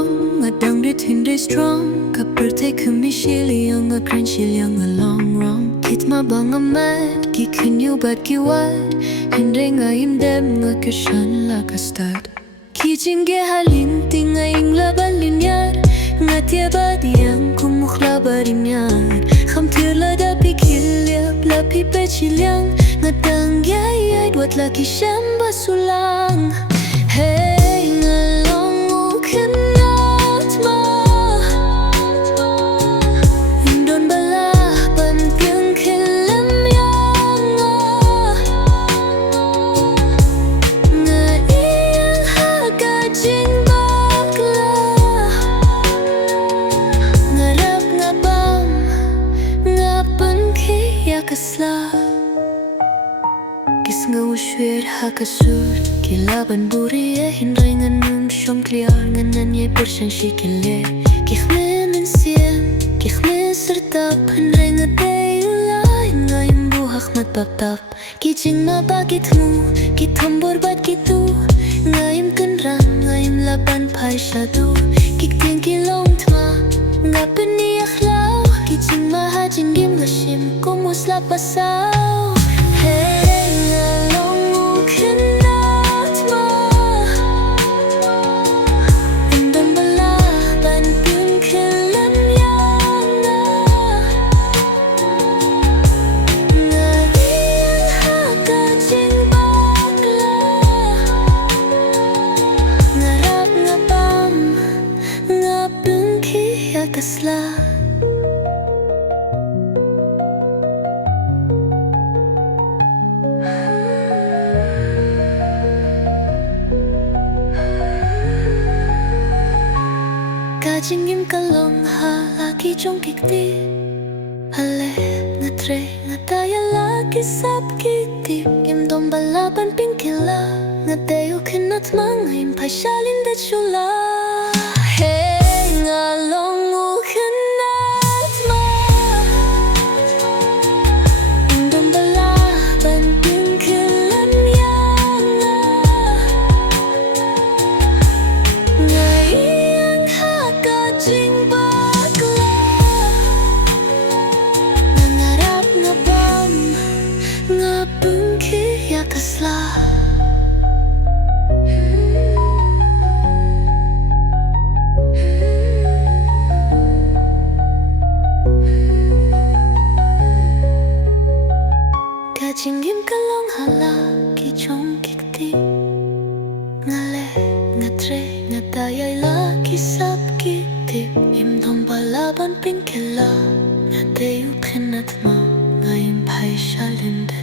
strong ngadang dit hindi strong kaperte kumi shiliang a kran shiliang a long wrong kit ma bang a mad ki kinyu bat ki wat hindi nga imdem nga kashan la kastad ki jinge halin tinga ing labalin yar nga tiaba diang kumukhla barin yar kham tir la da pikilya la pipe chiliang ngadang yay dwat la ki shamba sulang hey ngalong ukenat ma indon bala pan piang kelam yang nga iyang haga jing bakla ngarap nga bam nga pan kiya kasla kis nga ushwir hakasur kilaban buri hindray nga nung syom kliar nga nanye persyan shikile kikhmen siem kikhmen sertap hindray nga dayulay nga imbuhak matpaptap kijing mabakit mo kitambor bat kitu nga imkenran nga imlaban pay syadu kikting kilong tma nga peniakhlaw kijing mahajing gimlashim kumusla pasaw hey ngalong ukenat ma indon bala ban piang kelam yang nga iyang haga jing bakla ngarap nga bam nga pengki kasla kajingim kalong ha lagi jong kikti ale ngatre ngataya lagi sap kiti im dom balaban pingkila ngatayo kenat mangayim pasyalin dat syula hey ngalong ukenat ma indom balaban pingkilan yang ngay jing bakla nangarap nga bam nga pengki kasla kajinggim kalong hala kijong kikti ngale ngatre ngatayay laki sap kitip imdom balaban pingkela ngatayo pinat mo ngayim pay shalinde